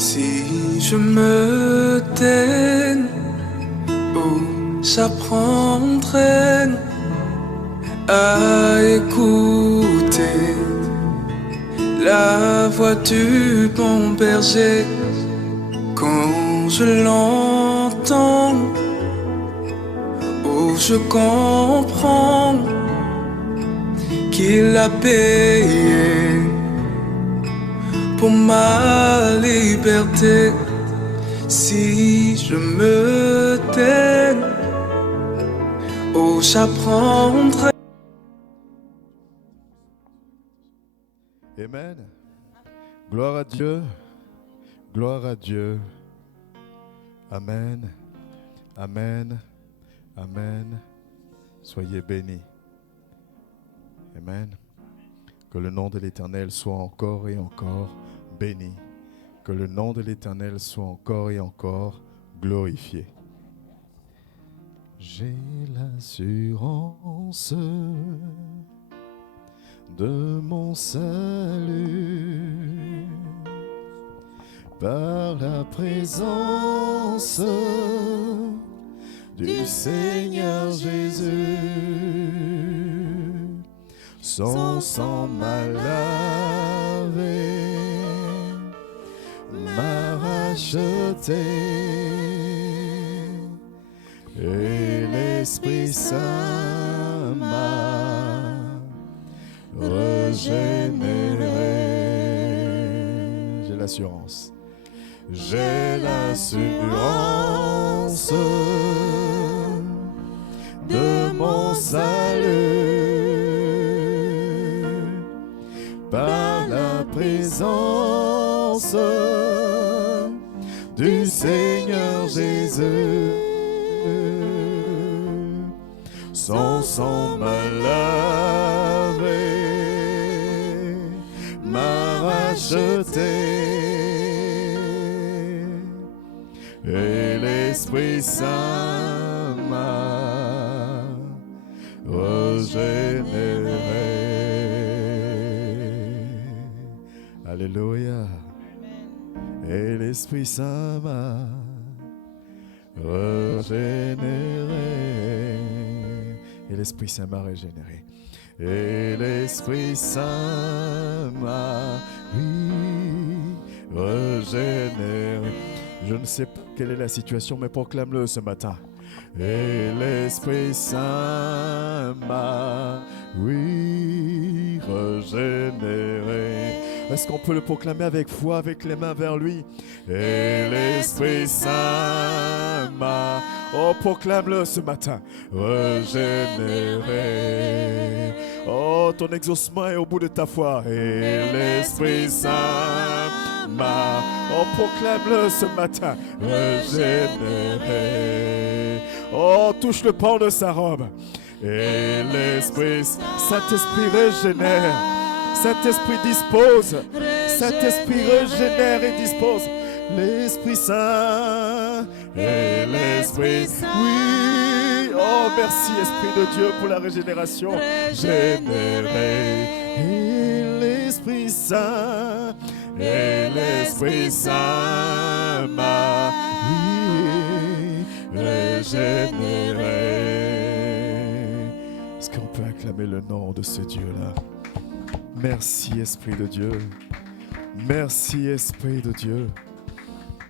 Si je me tais, où j'apprendrai à écouter la voix du bon berger. Quand je l'entends, où je comprends qu'il a payé pour ma liberté. Si je me tais, oh j'apprendrai. Amen. Gloire à Dieu. Gloire à Dieu. Amen. Amen. Amen. Soyez bénis. Amen. Que le nom de l'Éternel soit encore et encore béni. Que le nom de l'Éternel soit encore et encore glorifié. J'ai l'assurance de mon salut par la présence du Seigneur Jésus. Son sang m'a lavé, m'a racheté, et l'Esprit Saint m'a régénéré. J'ai l'assurance. J'ai l'assurance de mon salut par la présence du Seigneur Jésus. Son sang m'a lavé, m'a racheté, et l'Esprit Saint m'a régénéré. Alléluia. Et l'Esprit Saint m'a régénéré. Et l'Esprit Saint m'a régénéré. Et l'Esprit Saint m'a régénéré. Je ne sais pas quelle est la situation, mais proclame-le ce matin. Et l'Esprit Saint m'a régénéré. Est-ce qu'on peut le proclamer avec foi, avec les mains vers lui? Et l'Esprit Saint m'a, oh proclame-le ce matin, régénéré. Oh, ton exaucement est au bout de ta foi. Et l'Esprit Saint m'a, oh proclame-le ce matin, régénéré. Oh, touche le pan de sa robe. Et l'Esprit, Saint-Esprit régénère. Saint-Esprit dispose. Saint-Esprit régénère et dispose. L'Esprit Saint et l'Esprit Saint. Oui, oh merci Esprit de Dieu pour la régénération. Généré. Et l'Esprit Saint et l'Esprit Saint m'a régénéré. Est-ce qu'on peut acclamer le nom de ce Dieu-là? Merci Esprit de Dieu. Merci Esprit de Dieu.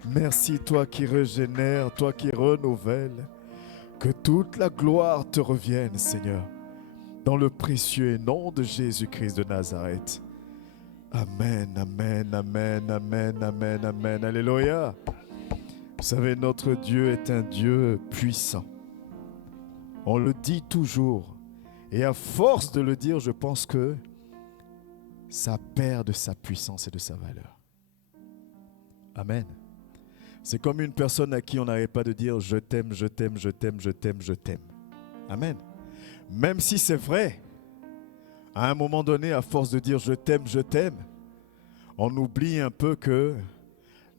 Merci toi qui régénères, toi qui renouvelles. Que toute la gloire te revienne, Seigneur, dans le précieux nom de Jésus-Christ de Nazareth. Amen, amen, amen, amen, amen, amen. Alléluia. Vous savez, notre Dieu est un Dieu puissant. On le dit toujours. Et à force de le dire, je pense que ça perd de sa puissance et de sa valeur. Amen. C'est comme une personne à qui on n'arrête pas de dire « je t'aime, je t'aime, je t'aime, je t'aime, je t'aime ». Amen. Même si c'est vrai, à un moment donné, à force de dire « je t'aime », on oublie un peu que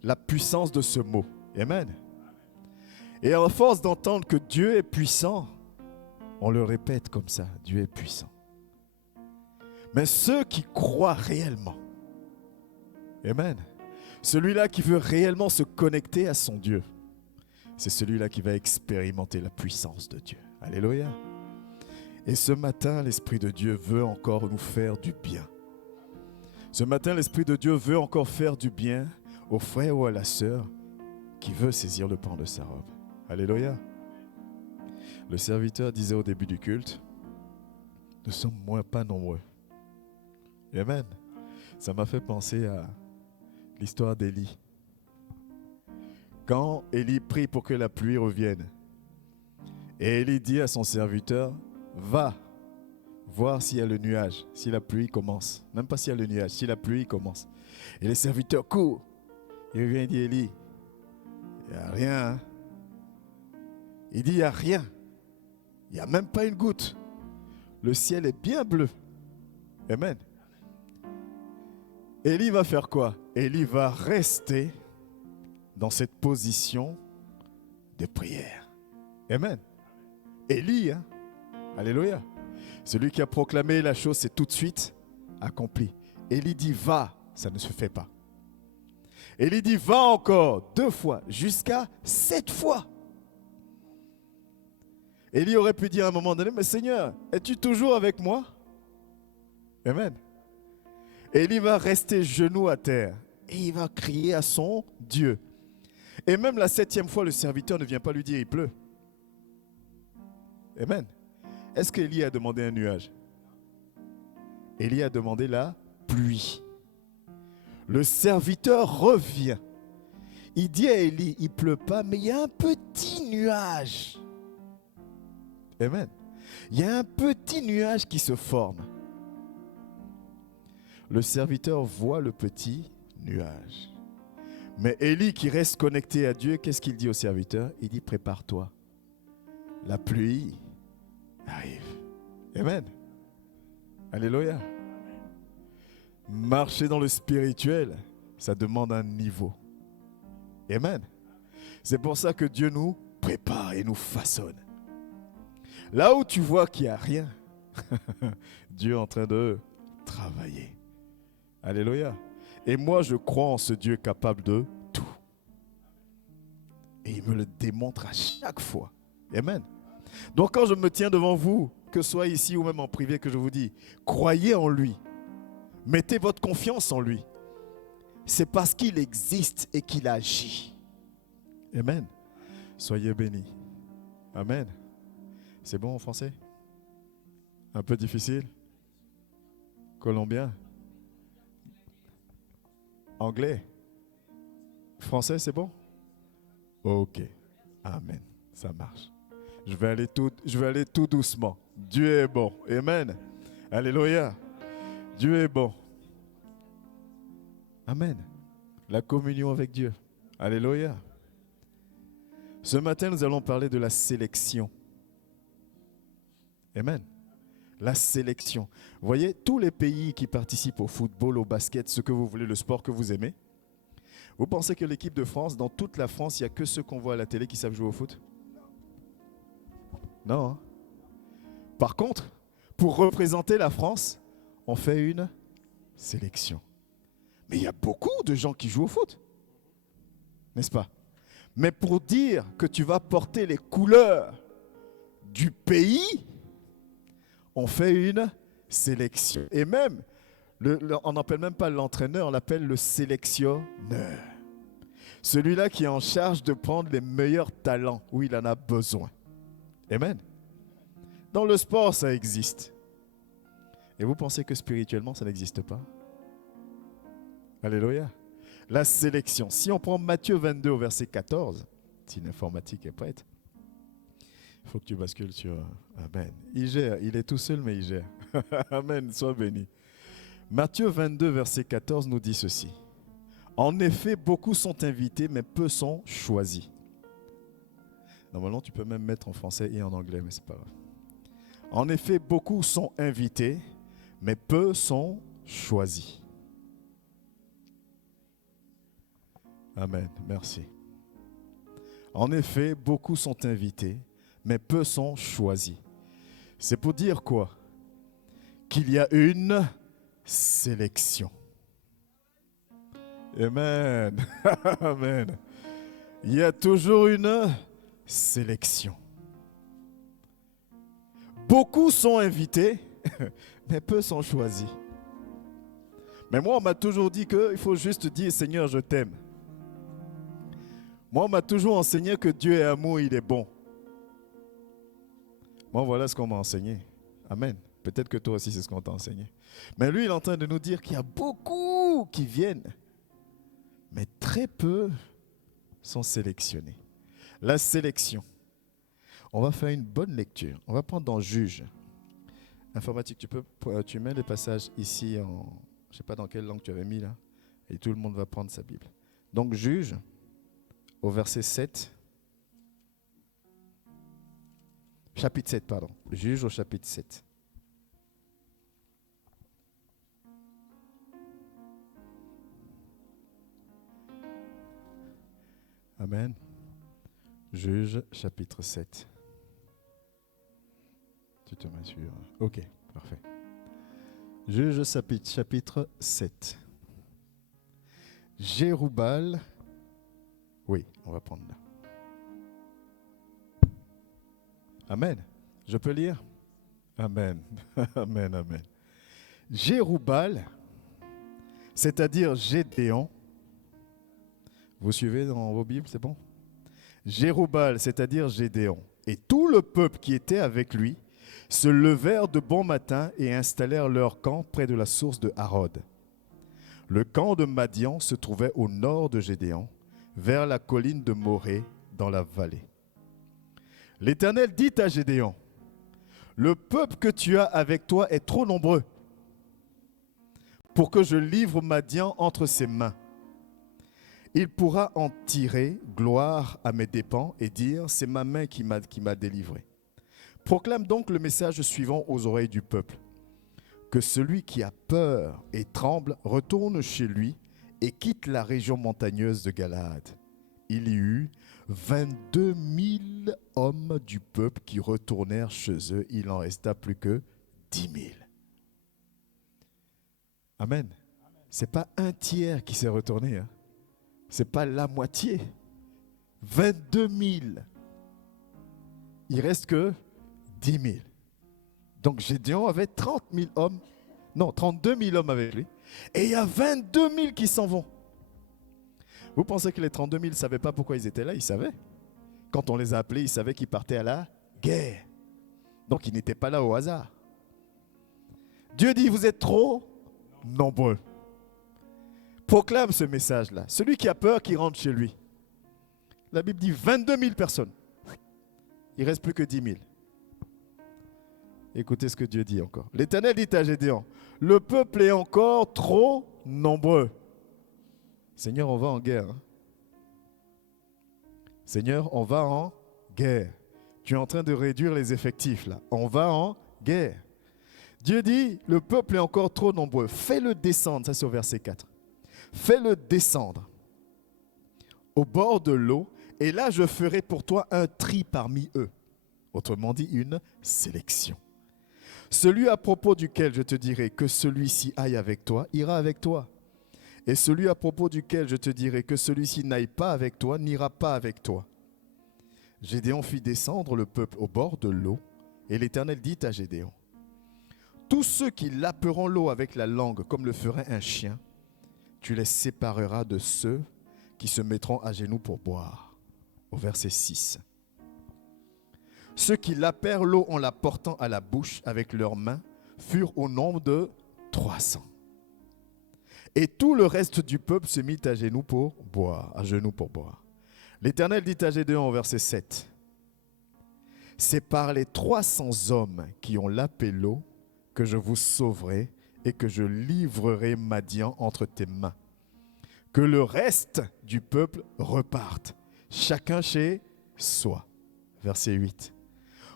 la puissance de ce mot. Amen. Et à force d'entendre que Dieu est puissant, on le répète comme ça, Dieu est puissant. Mais ceux qui croient réellement, amen, Celui-là qui veut réellement se connecter à son Dieu, c'est celui-là qui va expérimenter la puissance de Dieu. Alléluia. Et ce matin, l'Esprit de Dieu veut encore nous faire du bien. Ce matin, l'Esprit de Dieu veut encore faire du bien au frère ou à la sœur qui veut saisir le pan de sa robe. Alléluia. Le serviteur disait au début du culte, nous sommes pas nombreux. Amen. Ça m'a fait penser à l'histoire d'Élie. Quand Élie prie pour que la pluie revienne, et Élie dit à son serviteur, va voir s'il y a le nuage, si la pluie commence. Même pas s'il y a le nuage, si la pluie commence. Et le serviteur court. Il revient et dit, Élie, il n'y a rien. Hein? Il dit, il n'y a rien. Il n'y a même pas une goutte. Le ciel est bien bleu. Amen. Élie va faire quoi? Élie va rester dans cette position de prière. Amen. Élie, hein? Alléluia. Celui qui a proclamé la chose, c'est tout de suite accompli. Élie dit va, ça ne se fait pas. Élie dit va encore 2 fois, jusqu'à 7 fois. Élie aurait pu dire à un moment donné, mais Seigneur, es-tu toujours avec moi? Amen. Élie va rester genou à terre et il va crier à son Dieu. Et même la 7e fois, le serviteur ne vient pas lui dire il pleut. Amen. Est-ce qu'Élie a demandé un nuage? Élie a demandé la pluie. Le serviteur revient. Il dit à Élie, il ne pleut pas, mais il y a un petit nuage. Amen. Il y a un petit nuage qui se forme. Le serviteur voit le petit nuage. Mais Élie qui reste connecté à Dieu, qu'est-ce qu'il dit au serviteur? Il dit, prépare-toi. La pluie arrive. Amen. Alléluia. Marcher dans le spirituel, ça demande un niveau. Amen. C'est pour ça que Dieu nous prépare et nous façonne. Là où tu vois qu'il n'y a rien, Dieu est en train de travailler. Alléluia. Et moi, je crois en ce Dieu capable de tout. Et il me le démontre à chaque fois. Amen. Donc quand je me tiens devant vous, que ce soit ici ou même en privé, que je vous dis, croyez en lui. Mettez votre confiance en lui. C'est parce qu'il existe et qu'il agit. Amen. Soyez bénis. Amen. C'est bon en français? Un peu difficile? Colombien? Anglais? Français, c'est bon? Ok. Amen. Ça marche. Je vais aller tout doucement. Dieu est bon. Amen. Alléluia. Dieu est bon. Amen. La communion avec Dieu. Alléluia. Ce matin, nous allons parler de la sélection. Amen. La sélection. Vous voyez, tous les pays qui participent au football, au basket, ce que vous voulez, le sport que vous aimez, vous pensez que l'équipe de France, dans toute la France, il n'y a que ceux qu'on voit à la télé qui savent jouer au foot? Non. Hein? Par contre, pour représenter la France, on fait une sélection. Mais il y a beaucoup de gens qui jouent au foot. N'est-ce pas? Mais pour dire que tu vas porter les couleurs du pays, on fait une sélection. Et même, on n'appelle même pas l'entraîneur, on l'appelle le sélectionneur. Celui-là qui est en charge de prendre les meilleurs talents où il en a besoin. Amen. Dans le sport, ça existe. Et vous pensez que spirituellement, ça n'existe pas? Alléluia. La sélection. Si on prend Matthieu 22 au verset 14, si l'informatique est prête, il faut que tu bascules sur... Amen. Il gère, il est tout seul, mais il gère. Amen, sois béni. Matthieu 22, verset 14 nous dit ceci. En effet, beaucoup sont invités, mais peu sont choisis. Normalement, tu peux même mettre en français et en anglais, mais c'est pas grave. En effet, beaucoup sont invités, mais peu sont choisis. Amen, merci. En effet, beaucoup sont invités, mais peu sont choisis. C'est pour dire quoi? Qu'il y a une sélection. Amen. Amen. Il y a toujours une sélection. Beaucoup sont invités, mais peu sont choisis. Mais moi, on m'a toujours dit qu'il faut juste dire « Seigneur, je t'aime ». Moi, on m'a toujours enseigné que Dieu est amour, il est bon. Moi, voilà ce qu'on m'a enseigné. Amen. Peut-être que toi aussi, c'est ce qu'on t'a enseigné. Mais lui, il est en train de nous dire qu'il y a beaucoup qui viennent, mais très peu sont sélectionnés. La sélection. On va faire une bonne lecture. On va prendre dans Juge. Informatique, tu mets les passages ici en... Je ne sais pas dans quelle langue tu avais mis là. Et tout le monde va prendre sa Bible. Donc Juge, au verset 7. Chapitre 7, pardon. Juge au chapitre 7. Amen. Juge, chapitre 7. Tu te mets sur... Ok, parfait. Juge, chapitre 7. Jérubbal. Oui, on va prendre là. Amen. Je peux lire? Amen. Amen, amen. Jérubbal, c'est-à-dire Gédéon. Vous suivez dans vos Bibles, c'est bon? Jérubbal, c'est-à-dire Gédéon, et tout le peuple qui était avec lui se levèrent de bon matin et installèrent leur camp près de la source de Harod. Le camp de Madian se trouvait au nord de Gédéon, vers la colline de Morée, dans la vallée. L'Éternel dit à Gédéon, « Le peuple que tu as avec toi est trop nombreux pour que je livre Madian entre ses mains. Il pourra en tirer gloire à mes dépens et dire, c'est ma main qui m'a délivré. Proclame donc le message suivant aux oreilles du peuple. Que celui qui a peur et tremble retourne chez lui et quitte la région montagneuse de Galaad. Il y eut 22 000 hommes du peuple qui retournèrent chez eux. Il n'en resta plus que 10 000. Amen. Ce n'est pas un tiers qui s'est retourné. Hein. Ce n'est pas la moitié. 22 000. Il reste que 10 000. Donc Gédéon avait 30 000 hommes. Non, 32 000 hommes avec lui. Et il y a 22 000 qui s'en vont. Vous pensez que les 32 000 ne savaient pas pourquoi ils étaient là? Ils savaient. Quand on les a appelés, ils savaient qu'ils partaient à la guerre. Donc ils n'étaient pas là au hasard. Dieu dit, vous êtes trop nombreux. Proclame ce message-là. Celui qui a peur, qui rentre chez lui. La Bible dit 22 000 personnes. Il ne reste plus que 10 000. Écoutez ce que Dieu dit encore. L'Éternel dit à Gédéon, le peuple est encore trop nombreux. Seigneur, on va en guerre. Hein? Seigneur, on va en guerre. Tu es en train de réduire les effectifs là. On va en guerre. Dieu dit, le peuple est encore trop nombreux. Fais-le descendre, ça c'est au verset 4. Fais-le descendre au bord de l'eau, et là je ferai pour toi un tri parmi eux. Autrement dit, une sélection. Celui à propos duquel je te dirai que celui-ci aille avec toi, ira avec toi. Et celui à propos duquel je te dirai que celui-ci n'aille pas avec toi, n'ira pas avec toi. Gédéon fit descendre le peuple au bord de l'eau, et l'Éternel dit à Gédéon, tous ceux qui laperont l'eau avec la langue comme le ferait un chien, tu les sépareras de ceux qui se mettront à genoux pour boire. Au verset 6. Ceux qui lapèrent l'eau en la portant à la bouche avec leurs mains furent au nombre de 300. Et tout le reste du peuple se mit à genoux pour boire. L'Éternel dit à Gédéon au verset 7. C'est par les 300 hommes qui ont lapé l'eau que je vous sauverai et que je livrerai Madian entre tes mains. Que le reste du peuple reparte, chacun chez soi. Verset 8.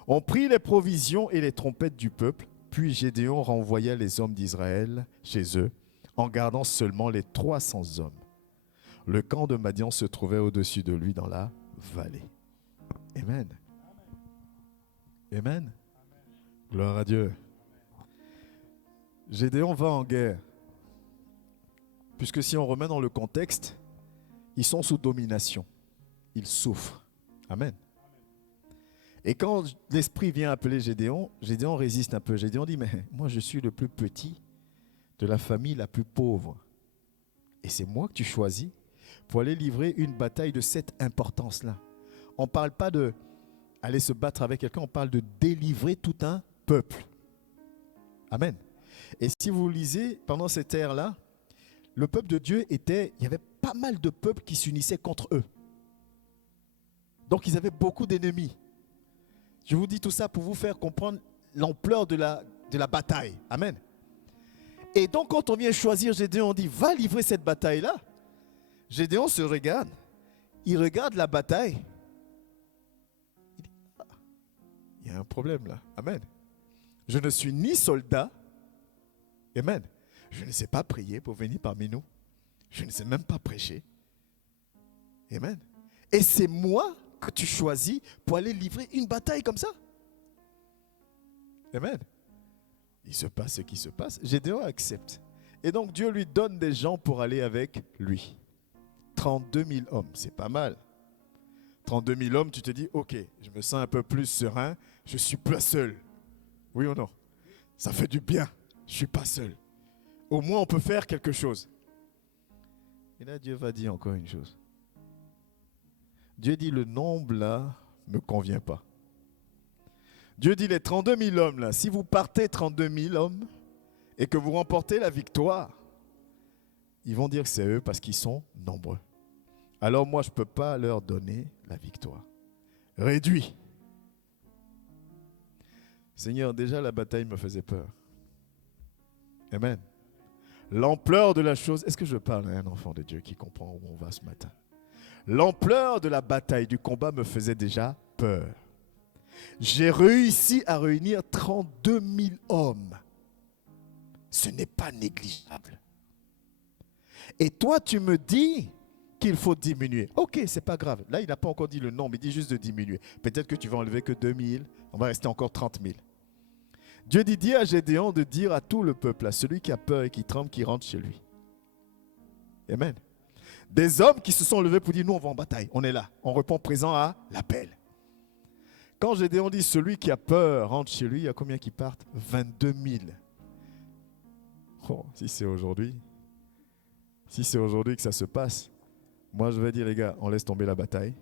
On prit les provisions et les trompettes du peuple, puis Gédéon renvoya les hommes d'Israël chez eux, en gardant seulement les 300 hommes. Le camp de Madian se trouvait au-dessus de lui dans la vallée. Amen. Amen. Gloire à Dieu. Gédéon va en guerre. Puisque si on remet dans le contexte, ils sont sous domination. Ils souffrent. Amen. Et quand l'Esprit vient appeler Gédéon, Gédéon résiste un peu. Gédéon dit, mais moi je suis le plus petit de la famille la plus pauvre. Et c'est moi que tu choisis pour aller livrer une bataille de cette importance-là. On ne parle pas d'aller se battre avec quelqu'un, on parle de délivrer tout un peuple. Amen. Et si vous lisez, pendant cette ère-là, le peuple de Dieu il y avait pas mal de peuples qui s'unissaient contre eux. Donc ils avaient beaucoup d'ennemis. Je vous dis tout ça pour vous faire comprendre l'ampleur de la bataille. Amen. Et donc quand on vient choisir Gédéon, on dit, va livrer cette bataille-là. Gédéon se regarde. Il regarde la bataille. Il dit, ah, il y a un problème là. Amen. Je ne suis ni soldat. Amen. Je ne sais pas prier pour venir parmi nous. Je ne sais même pas prêcher. Amen. Et c'est moi que tu choisis pour aller livrer une bataille comme ça. Amen. Il se passe ce qui se passe. Gédéon accepte. Et donc Dieu lui donne des gens pour aller avec lui. 32 000 hommes, c'est pas mal. 32 000 hommes, tu te dis, ok, je me sens un peu plus serein, je ne suis pas seul. Oui ou non? Ça fait du bien, je ne suis pas seul. Au moins on peut faire quelque chose. Et là Dieu va dire encore une chose. Dieu dit, le nombre là ne me convient pas. Dieu dit, les 32 000 hommes là, si vous partez 32 000 hommes et que vous remportez la victoire, ils vont dire que c'est eux parce qu'ils sont nombreux. Alors moi, je ne peux pas leur donner la victoire. Réduit. Seigneur, déjà la bataille me faisait peur. Amen. L'ampleur de la chose, est-ce que je parle à un enfant de Dieu qui comprend où on va ce matin? L'ampleur de la bataille, du combat me faisait déjà peur. J'ai réussi à réunir 32 000 hommes. Ce n'est pas négligeable. Et toi, tu me dis qu'il faut diminuer. Ok, c'est pas grave. Là, il n'a pas encore dit le nombre, il dit juste de diminuer. Peut-être que tu vas enlever que 2 000, on va rester encore 30 000. Dieu dit à Gédéon de dire à tout le peuple, à celui qui a peur et qui tremble, qui rentre chez lui. Amen. Des hommes qui se sont levés pour dire, nous on va en bataille, on est là. On répond présent à l'appel. Quand Gédéon dit, celui qui a peur rentre chez lui, il y a combien qui partent? 22 000. Oh, si c'est aujourd'hui que ça se passe, moi je vais dire, les gars, on laisse tomber la bataille.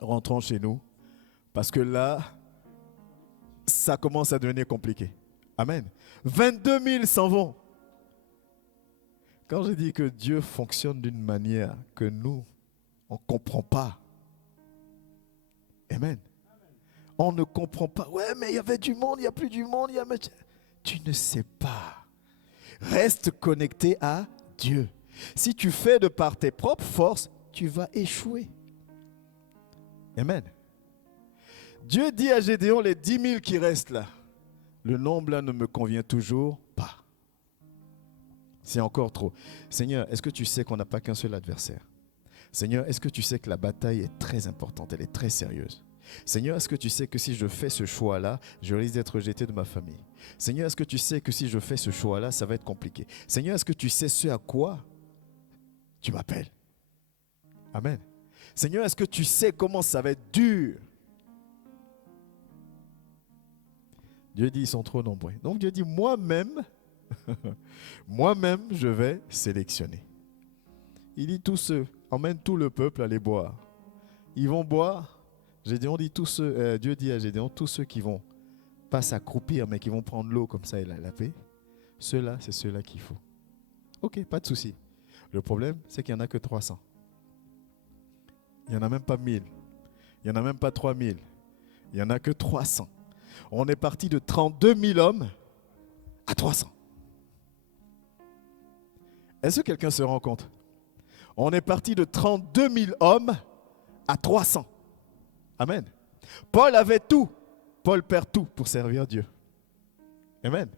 Rentrons chez nous. Parce que là, ça commence à devenir compliqué. Amen. 22 000 s'en vont. Quand je dis que Dieu fonctionne d'une manière que nous, on ne comprend pas. Amen. On ne comprend pas. Ouais, mais il y avait du monde, il n'y a plus du monde. Tu ne sais pas. Reste connecté à Dieu. Si tu fais de par tes propres forces, tu vas échouer. Amen. Dieu dit à Gédéon, les 10 000 qui restent là, le nombre là ne me convient toujours pas. C'est encore trop. Seigneur, est-ce que tu sais qu'on n'a pas qu'un seul adversaire? Seigneur, est-ce que tu sais que la bataille est très importante, elle est très sérieuse? Seigneur, est-ce que tu sais que si je fais ce choix-là, je risque d'être rejeté de ma famille? Seigneur, est-ce que tu sais que si je fais ce choix-là, ça va être compliqué? Seigneur, est-ce que tu sais ce à quoi tu m'appelles? Amen. Seigneur, est-ce que tu sais comment ça va être dur? Dieu dit, ils sont trop nombreux. Donc Dieu dit, moi-même, je vais sélectionner. Il dit, tous ceux, emmène tout le peuple à aller boire. Ils vont boire. Gédéon dit, Dieu dit à Gédéon, tous ceux qui vont pas s'accroupir, mais qui vont prendre l'eau comme ça et la laver, ceux-là, c'est ceux-là qu'il faut. Ok, pas de souci. Le problème, c'est qu'il n'y en a que 300. Il n'y en a même pas 1000. Il n'y en a même pas 3000. Il n'y en a que 300. On est parti de 32 000 hommes à 300. Est-ce que quelqu'un se rend compte? On est parti de 32 000 hommes à 300. Amen. Paul avait tout. Paul perd tout pour servir Dieu. Amen.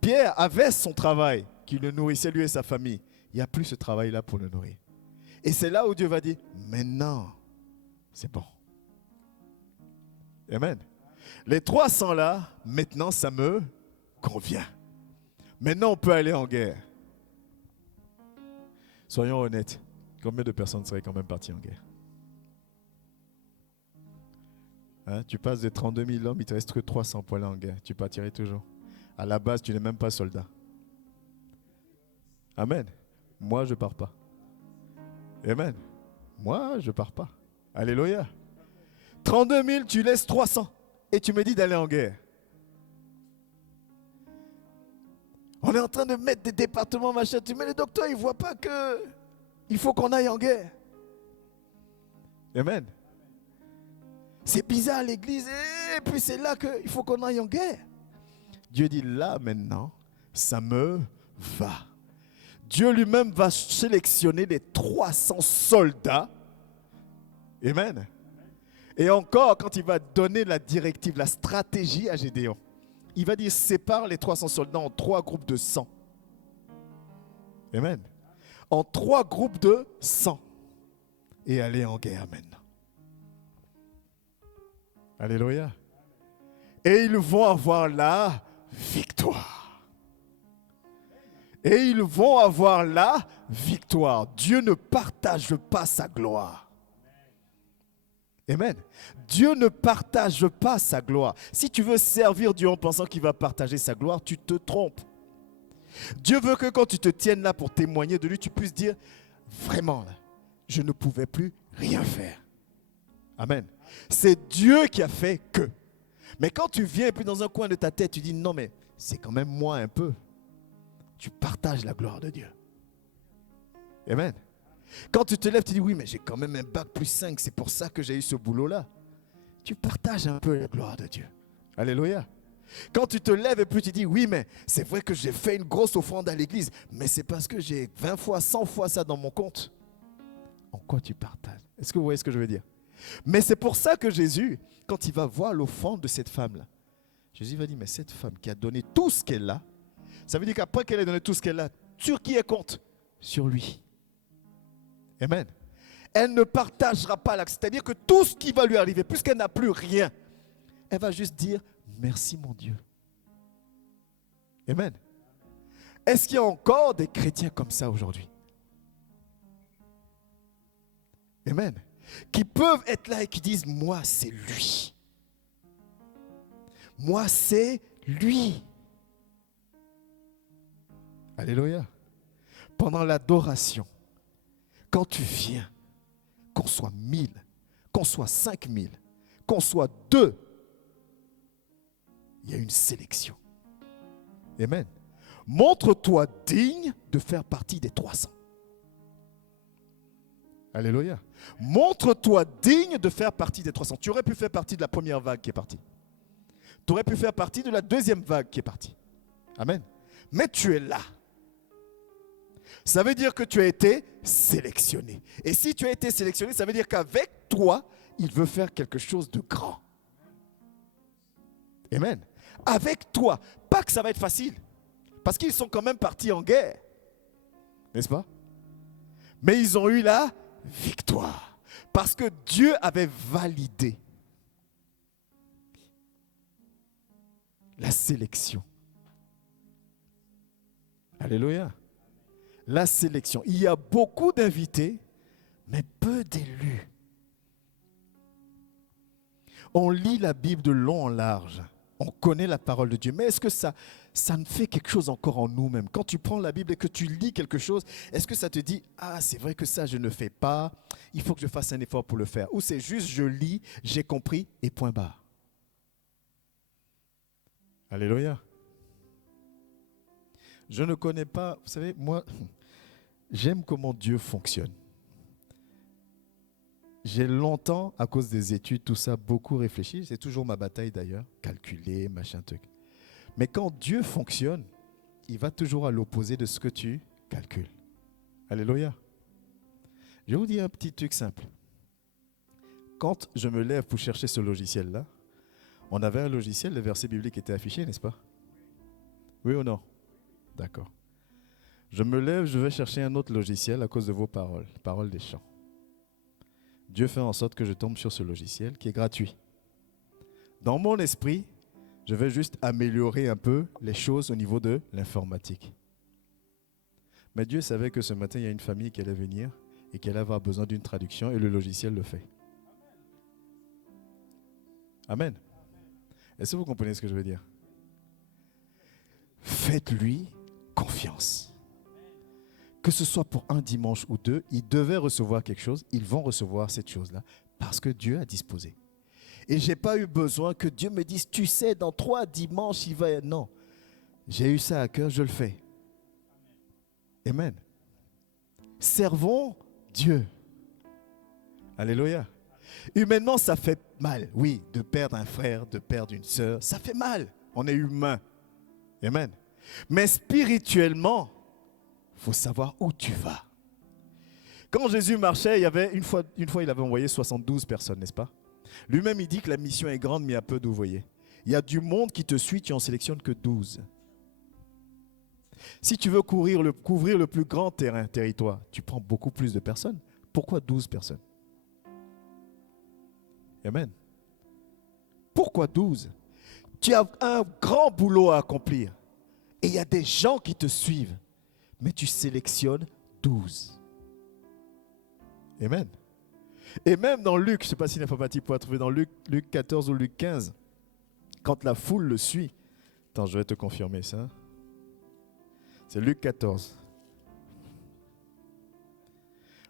Pierre avait son travail qui le nourrissait lui et sa famille. Il n'y a plus ce travail-là pour le nourrir. Et c'est là où Dieu va dire, maintenant, c'est bon. Amen. Les 300 là, maintenant, ça me convient. Maintenant, on peut aller en guerre. Soyons honnêtes. Combien de personnes seraient quand même parties en guerre? Hein, tu passes de 32 000 hommes, il te reste que 300 pour aller en guerre. Tu partirais toujours. À la base, tu n'es même pas soldat. Amen. Moi, je ne pars pas. Amen. Moi, je ne pars pas. Alléluia. 32 000, tu laisses 300. Et tu me dis d'aller en guerre. On est en train de mettre des départements, machin. Mais le docteur, il ne voit pas que il faut qu'on aille en guerre. Amen. C'est bizarre l'église. Et puis c'est là qu'il faut qu'on aille en guerre. Dieu dit là maintenant, ça me va. Dieu lui-même va sélectionner les 300 soldats. Amen. Et encore, quand il va donner la directive, la stratégie à Gédéon, il va dire sépare les 300 soldats en 3 groupes de 100. Amen. En 3 groupes de 100. Et aller en guerre maintenant. Alléluia. Et ils vont avoir la victoire. Et ils vont avoir la victoire. Dieu ne partage pas sa gloire. Amen. Dieu ne partage pas sa gloire. Si tu veux servir Dieu en pensant qu'il va partager sa gloire, tu te trompes. Dieu veut que quand tu te tiennes là pour témoigner de lui, tu puisses dire, vraiment, là, je ne pouvais plus rien faire. Amen. C'est Dieu qui a fait que. Mais quand tu viens et puis dans un coin de ta tête, tu dis, non mais c'est quand même moi un peu. Tu partages la gloire de Dieu. Amen. Quand tu te lèves, tu dis, oui mais j'ai quand même un bac plus 5, c'est pour ça que j'ai eu ce boulot-là. Tu partages un peu la gloire de Dieu. Alléluia. Quand tu te lèves et puis tu dis, oui mais c'est vrai que j'ai fait une grosse offrande à l'église, mais c'est parce que j'ai 20 fois, 100 fois ça dans mon compte. En quoi tu partages? Est-ce que vous voyez ce que je veux dire? Mais c'est pour ça que Jésus, quand il va voir l'offrande de cette femme-là, Jésus va dire, mais cette femme qui a donné tout ce qu'elle a, ça veut dire qu'après qu'elle ait donné tout ce qu'elle a, sur qui elle compte? Sur lui. Amen. Elle ne partagera pas l'acte. C'est-à-dire que tout ce qui va lui arriver, puisqu'elle n'a plus rien, elle va juste dire, merci mon Dieu. Amen. Est-ce qu'il y a encore des chrétiens comme ça aujourd'hui? Amen. Qui peuvent être là et qui disent, moi c'est lui. Moi c'est lui. Alléluia. Pendant l'adoration, quand tu viens, qu'on soit 1000, qu'on soit 5000, qu'on soit 2, il y a une sélection. Amen. Montre-toi digne de faire partie des 300. Alléluia. Montre-toi digne de faire partie des 300. Tu aurais pu faire partie de la première vague qui est partie. Tu aurais pu faire partie de la deuxième vague qui est partie. Amen. Mais tu es là. Ça veut dire que tu as été sélectionné. Et si tu as été sélectionné, ça veut dire qu'avec toi, il veut faire quelque chose de grand. Amen. Avec toi. Pas que ça va être facile. Parce qu'ils sont quand même partis en guerre. N'est-ce pas? Mais ils ont eu la victoire. Parce que Dieu avait validé la sélection. Alléluia. La sélection. Il y a beaucoup d'invités, mais peu d'élus. On lit la Bible de long en large. On connaît la parole de Dieu. Mais est-ce que ça ne fait quelque chose encore en nous-mêmes? Quand tu prends la Bible et que tu lis quelque chose, est-ce que ça te dit, ah, c'est vrai que ça, je ne fais pas. Il faut que je fasse un effort pour le faire. Ou c'est juste, je lis, j'ai compris et point barre. Alléluia. Je ne connais pas, vous savez, moi, j'aime comment Dieu fonctionne. J'ai longtemps, à cause des études, tout ça, beaucoup réfléchi. C'est toujours ma bataille d'ailleurs, calculer, machin, truc. Mais quand Dieu fonctionne, il va toujours à l'opposé de ce que tu calcules. Alléluia. Je vais vous dire un petit truc simple. Quand je me lève pour chercher ce logiciel-là, on avait un logiciel, le verset biblique était affiché, n'est-ce pas? Oui ou non? D'accord. Je me lève, je vais chercher un autre logiciel à cause de vos paroles, paroles des chants. Dieu fait en sorte que je tombe sur ce logiciel qui est gratuit. Dans mon esprit, je vais juste améliorer un peu les choses au niveau de l'informatique. Mais Dieu savait que ce matin, il y a une famille qui allait venir et qui allait avoir besoin d'une traduction et le logiciel le fait. Amen. Est-ce que vous comprenez ce que je veux dire? Faites-lui confiance. Que ce soit pour un dimanche ou deux, ils devaient recevoir quelque chose, ils vont recevoir cette chose-là parce que Dieu a disposé. Et je n'ai pas eu besoin que Dieu me dise, tu sais, dans 3 dimanches, il va... Non, j'ai eu ça à cœur, je le fais. Amen. Servons Dieu. Alléluia. Humainement, ça fait mal. Oui, de perdre un frère, de perdre une sœur, ça fait mal. On est humain. Amen. Mais spirituellement, il faut savoir où tu vas. Quand Jésus marchait, il y avait une fois, il avait envoyé 72 personnes, n'est-ce pas? Lui-même, il dit que la mission est grande, mais il y a peu d'ouvriers. Il y a du monde qui te suit, tu n'en sélectionnes que 12. Si tu veux couvrir le plus grand territoire, tu prends beaucoup plus de personnes. Pourquoi 12 personnes? Amen. Pourquoi 12? Tu as un grand boulot à accomplir. Et il y a des gens qui te suivent. Mais tu sélectionnes 12. Amen. Et même dans Luc, je ne sais pas si l'informatique pourra trouver dans Luc 14 ou Luc 15, quand la foule le suit. Attends, je vais te confirmer ça. C'est Luc 14.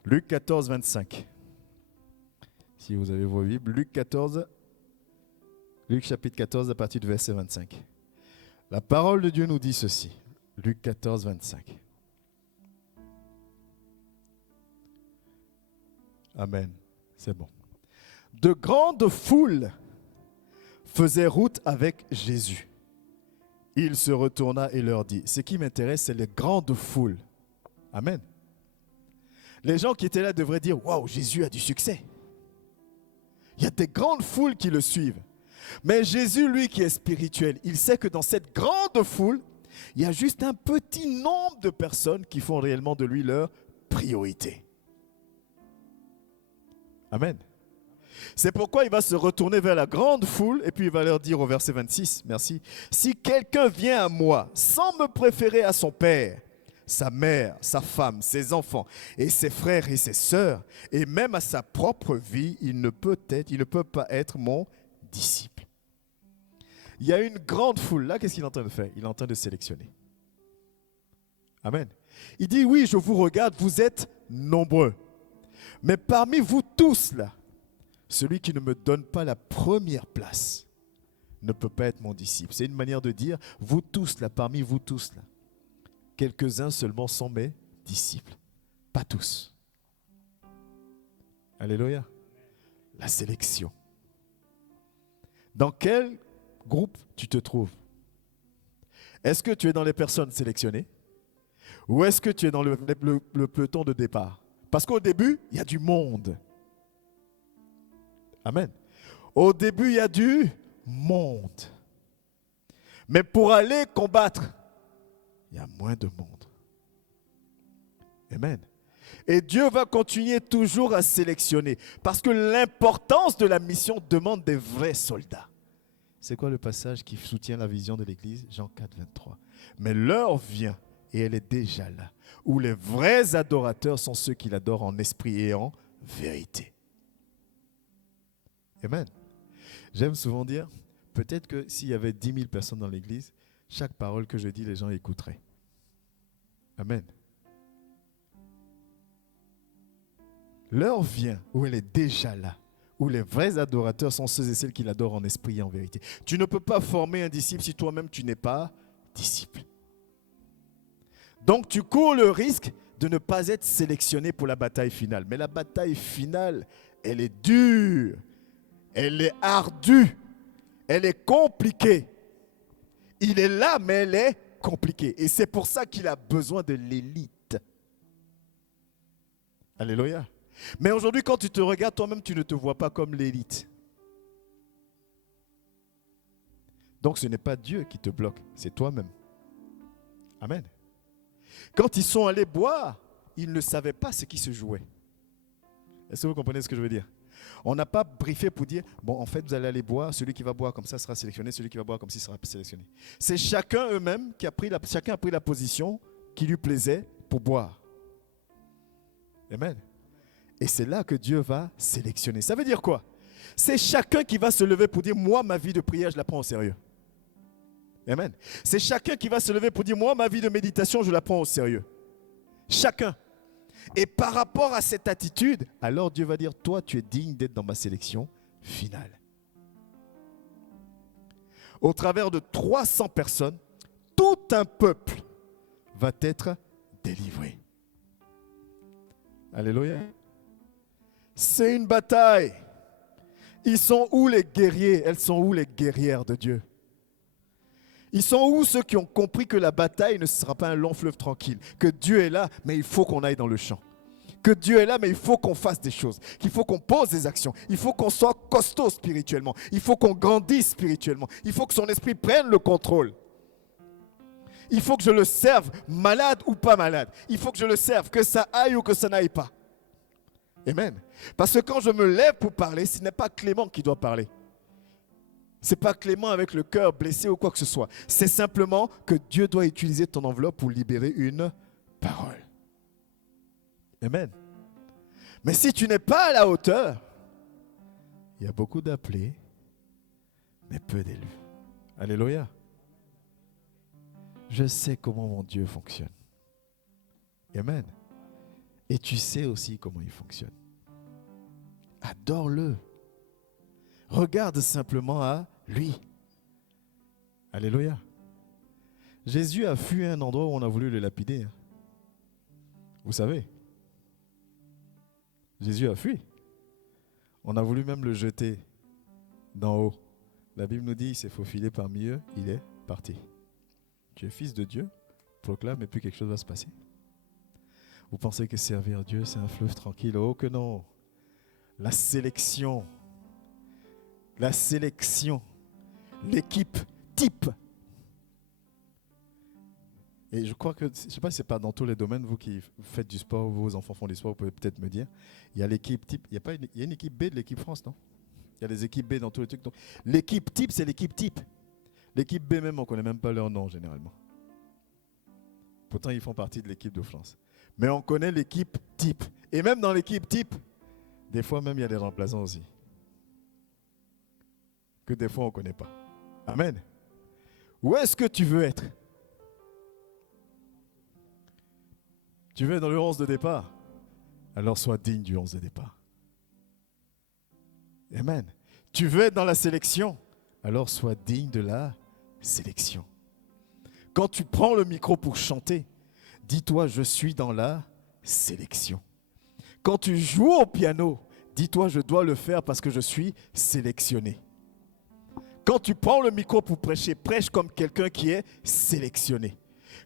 Luc 14, 25. Si vous avez vos Bibles, Luc chapitre 14 à partir du verset 25. La parole de Dieu nous dit ceci. Luc 14, 25. Amen. C'est bon. De grandes foules faisaient route avec Jésus. Il se retourna et leur dit, ce qui m'intéresse, c'est les grandes foules. Amen. Les gens qui étaient là devraient dire, waouh, Jésus a du succès. Il y a des grandes foules qui le suivent. Mais Jésus, lui qui est spirituel, il sait que dans cette grande foule, il y a juste un petit nombre de personnes qui font réellement de lui leur priorité. Amen. C'est pourquoi il va se retourner vers la grande foule et puis il va leur dire au verset 26, merci, si quelqu'un vient à moi sans me préférer à son père, sa mère, sa femme, ses enfants et ses frères et ses sœurs et même à sa propre vie, il ne peut pas être mon disciple. Il y a une grande foule. Là, qu'est-ce qu'il est en train de faire? Il est en train de sélectionner. Amen. Il dit, oui, je vous regarde, vous êtes nombreux. Mais parmi vous tous là, celui qui ne me donne pas la première place ne peut pas être mon disciple. C'est une manière de dire, vous tous là, parmi vous tous là, quelques-uns seulement sont mes disciples. Pas tous. Alléluia. La sélection. Dans quel groupe tu te trouves? Est-ce que tu es dans les personnes sélectionnées? Ou est-ce que tu es dans le peloton de départ? Parce qu'au début, il y a du monde. Amen. Au début, il y a du monde. Mais pour aller combattre, il y a moins de monde. Amen. Et Dieu va continuer toujours à sélectionner. Parce que l'importance de la mission demande des vrais soldats. C'est quoi le passage qui soutient la vision de l'Église? Jean 4, 23. Mais l'heure vient, et elle est déjà là, où les vrais adorateurs sont ceux qui l'adorent en esprit et en vérité. Amen. J'aime souvent dire, peut-être que s'il y avait 10 000 personnes dans l'église, chaque parole que je dis, les gens écouteraient. Amen. L'heure vient où elle est déjà là, où les vrais adorateurs sont ceux et celles qui l'adorent en esprit et en vérité. Tu ne peux pas former un disciple si toi-même tu n'es pas disciple. Donc tu cours le risque de ne pas être sélectionné pour la bataille finale. Mais la bataille finale, elle est dure. Elle est ardue, elle est compliquée. Il est là, mais elle est compliquée. Et c'est pour ça qu'il a besoin de l'élite. Alléluia. Mais aujourd'hui, quand tu te regardes toi-même, tu ne te vois pas comme l'élite. Donc ce n'est pas Dieu qui te bloque, c'est toi-même. Amen. Quand ils sont allés boire, ils ne savaient pas ce qui se jouait. Est-ce que vous comprenez ce que je veux dire? On n'a pas briefé pour dire, bon, en fait, vous allez aller boire, celui qui va boire comme ça sera sélectionné, celui qui va boire comme ça sera sélectionné. C'est chacun eux-mêmes chacun a pris la position qui lui plaisait pour boire. Amen. Et c'est là que Dieu va sélectionner. Ça veut dire quoi? C'est chacun qui va se lever pour dire, moi, ma vie de prière, je la prends au sérieux. Amen. C'est chacun qui va se lever pour dire, moi, ma vie de méditation, je la prends au sérieux. Chacun. Et par rapport à cette attitude, alors Dieu va dire, toi, tu es digne d'être dans ma sélection finale. Au travers de 300 personnes, tout un peuple va être délivré. Alléluia. C'est une bataille. Ils sont où les guerriers? Elles sont où les guerrières de Dieu? Ils sont où ceux qui ont compris que la bataille ne sera pas un long fleuve tranquille? Que Dieu est là, mais il faut qu'on aille dans le champ. Que Dieu est là, mais il faut qu'on fasse des choses. Qu'il faut qu'on pose des actions. Il faut qu'on soit costaud spirituellement. Il faut qu'on grandisse spirituellement. Il faut que son esprit prenne le contrôle. Il faut que je le serve, malade ou pas malade. Il faut que je le serve, que ça aille ou que ça n'aille pas. Amen. Parce que quand je me lève pour parler, ce n'est pas Clément qui doit parler. Ce n'est pas Clément avec le cœur blessé ou quoi que ce soit. C'est simplement que Dieu doit utiliser ton enveloppe pour libérer une parole. Amen. Mais si tu n'es pas à la hauteur, il y a beaucoup d'appelés, mais peu d'élus. Alléluia. Je sais comment mon Dieu fonctionne. Amen. Et tu sais aussi comment il fonctionne. Adore-le. Regarde simplement à lui. Alléluia. Jésus a fui un endroit où on a voulu le lapider. Vous savez. Jésus a fui. On a voulu même le jeter d'en haut. La Bible nous dit, il s'est faufilé parmi eux, il est parti. Tu es fils de Dieu, proclame et puis quelque chose va se passer. Vous pensez que servir Dieu, c'est un fleuve tranquille? Oh que non. La sélection, l'équipe type. Et je crois que, je ne sais pas si ce n'est pas dans tous les domaines, vous qui faites du sport, vos enfants font du sport, vous pouvez peut-être me dire, il y a l'équipe type, il y a une équipe B de l'équipe France, non? Il y a des équipes B dans tous les trucs. Donc, l'équipe type, c'est l'équipe type. L'équipe B même, on ne connaît même pas leur nom généralement. Pourtant, ils font partie de l'équipe de France. Mais on connaît l'équipe type. Et même dans l'équipe type, des fois même, il y a des remplaçants aussi. Que des fois, on ne connaît pas. Amen. Où est-ce que tu veux être? Tu veux être dans le 11 de départ? Alors sois digne du 11 de départ. Amen. Tu veux être dans la sélection? Alors sois digne de la sélection. Quand tu prends le micro pour chanter, dis-toi, je suis dans la sélection. Quand tu joues au piano, dis-toi, je dois le faire parce que je suis sélectionné. Quand tu prends le micro pour prêcher, prêche comme quelqu'un qui est sélectionné.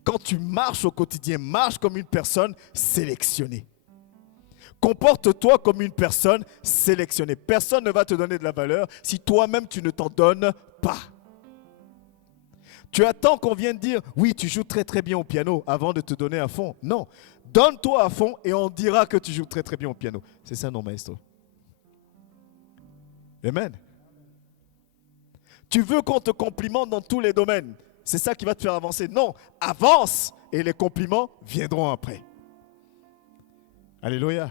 Quand tu marches au quotidien, marche comme une personne sélectionnée. Comporte-toi comme une personne sélectionnée. Personne ne va te donner de la valeur si toi-même tu ne t'en donnes pas. Tu attends qu'on vienne dire, oui, tu joues très très bien au piano avant de te donner à fond. Non, donne-toi à fond et on dira que tu joues très très bien au piano. C'est ça, non, maestro? Amen. Tu veux qu'on te complimente dans tous les domaines. C'est ça qui va te faire avancer. Non, avance et les compliments viendront après. Alléluia.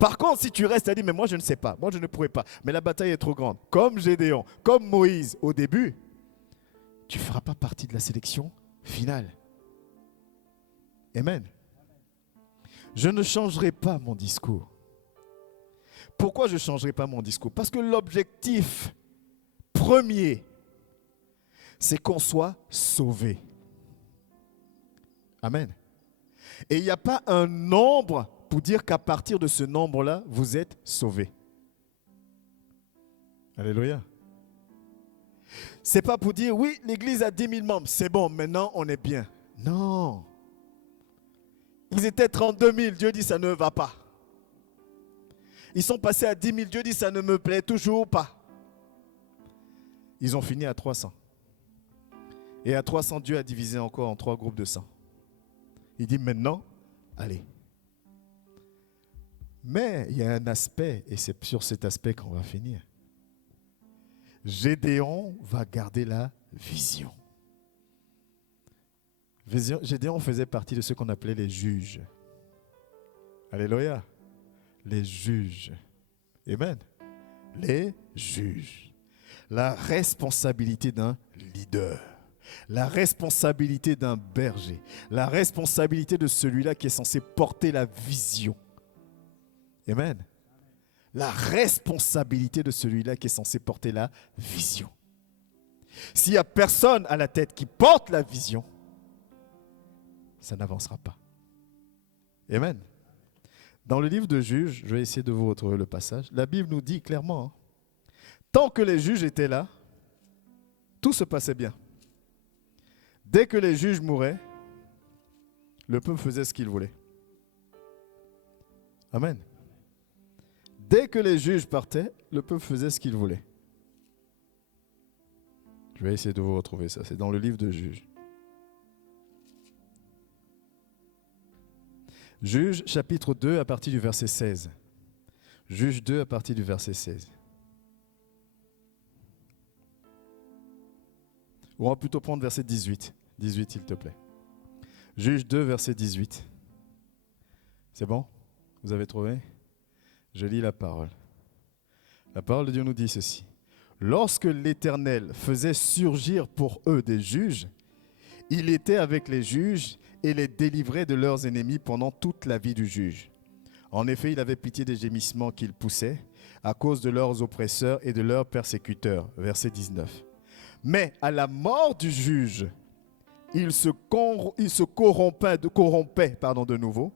Par contre, si tu restes à dire, mais moi je ne sais pas, moi je ne pourrais pas, mais la bataille est trop grande, comme Gédéon, comme Moïse au début, tu ne feras pas partie de la sélection finale. Amen. Je ne changerai pas mon discours. Pourquoi je ne changerai pas mon discours? Parce que l'objectif premier, c'est qu'on soit sauvé. Amen. Et il n'y a pas un nombre pour dire qu'à partir de ce nombre-là, vous êtes sauvés. Alléluia. C'est pas pour dire, oui, l'église a 10 000 membres, c'est bon, maintenant on est bien. Non. Ils étaient 32 000, Dieu dit, ça ne va pas. Ils sont passés à 10 000, Dieu dit, ça ne me plaît toujours pas. Ils ont fini à 300. Et à 300, Dieu a divisé encore en 3 groupes de 100. Il dit maintenant, allez. Mais il y a un aspect, et c'est sur cet aspect qu'on va finir. Gédéon va garder la vision. Gédéon faisait partie de ceux qu'on appelait les juges. Alléluia. Les juges. Amen. Les juges. La responsabilité d'un leader. La responsabilité d'un berger. La responsabilité de celui-là qui est censé porter la vision. Amen. La responsabilité de celui-là qui est censé porter la vision. S'il n'y a personne à la tête qui porte la vision, ça n'avancera pas. Amen. Dans le livre de Juges, je vais essayer de vous retrouver le passage, la Bible nous dit clairement, tant que les juges étaient là, tout se passait bien. Dès que les juges mouraient, le peuple faisait ce qu'il voulait. Amen. Dès que les juges partaient, le peuple faisait ce qu'il voulait. Je vais essayer de vous retrouver ça, c'est dans le livre de Juges. Juges chapitre 2 à partir du verset 16. Juges 2 à partir du verset 16. Ou on va plutôt prendre verset 18. 18, s'il te plaît. Juges 2, verset 18. C'est bon? Vous avez trouvé? Je lis la parole. La parole de Dieu nous dit ceci. Lorsque l'Éternel faisait surgir pour eux des juges, il était avec les juges et les délivrait de leurs ennemis pendant toute la vie du juge. En effet, il avait pitié des gémissements qu'ils poussaient à cause de leurs oppresseurs et de leurs persécuteurs. Verset 19. Mais à la mort du juge, il se corrompait de nouveau,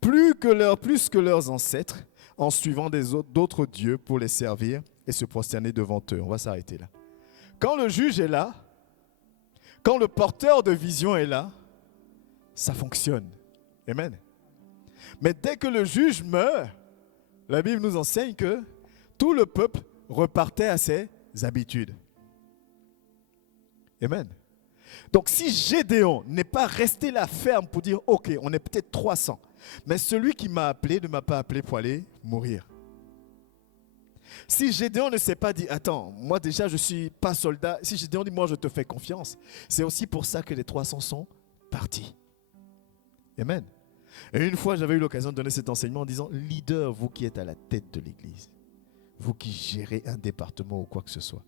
plus que leurs ancêtres, en suivant d'autres dieux pour les servir et se prosterner devant eux. On va s'arrêter là. Quand le juge est là, quand le porteur de vision est là, ça fonctionne. Amen. Mais dès que le juge meurt, la Bible nous enseigne que tout le peuple repartait à ses habitudes. Amen. Donc si Gédéon n'est pas resté là ferme pour dire « Ok, on est peut-être 300, mais celui qui m'a appelé ne m'a pas appelé pour aller mourir. » Si Gédéon ne s'est pas dit « Attends, moi déjà je ne suis pas soldat. » Si Gédéon dit « Moi je te fais confiance », c'est aussi pour ça que les 300 sont partis. Amen. Et une fois, j'avais eu l'occasion de donner cet enseignement en disant « Leader, vous qui êtes à la tête de l'église, vous qui gérez un département ou quoi que ce soit,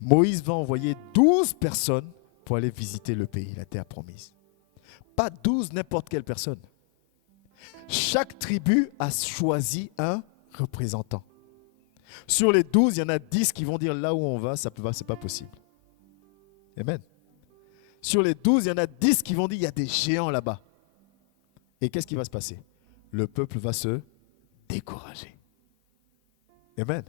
Moïse va envoyer 12 personnes pour aller visiter le pays, la terre promise. Pas 12 n'importe quelle personne. Chaque tribu a choisi un représentant. Sur les 12, il y en a 10 qui vont dire là où on va, c'est pas possible. Amen. Sur les 12, il y en a 10 qui vont dire il y a des géants là-bas. Et qu'est-ce qui va se passer? Le peuple va se décourager. Amen.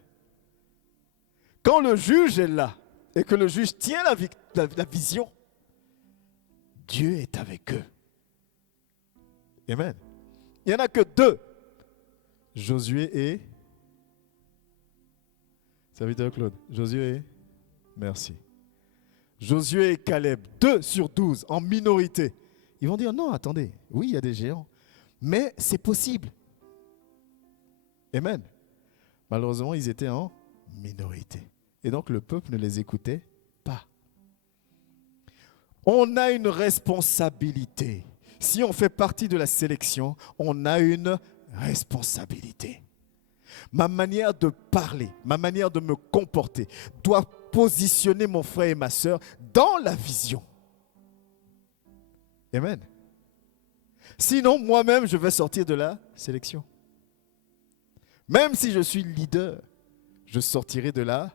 Quand le juge est là et que le juge tient la vision, Dieu est avec eux. Amen. Il n'y en a que 2. Josué et... Serviteur Claude. Josué et... Merci. Josué et Caleb, 2 sur 12, en minorité. Ils vont dire non, attendez, oui, il y a des géants, mais c'est possible. Amen. Malheureusement, ils étaient en minorité. Et donc, le peuple ne les écoutait pas. On a une responsabilité. Si on fait partie de la sélection, on a une responsabilité. Ma manière de parler, ma manière de me comporter doit positionner mon frère et ma sœur dans la vision. Amen. Sinon, moi-même, je vais sortir de la sélection. Même si je suis leader, je sortirai de la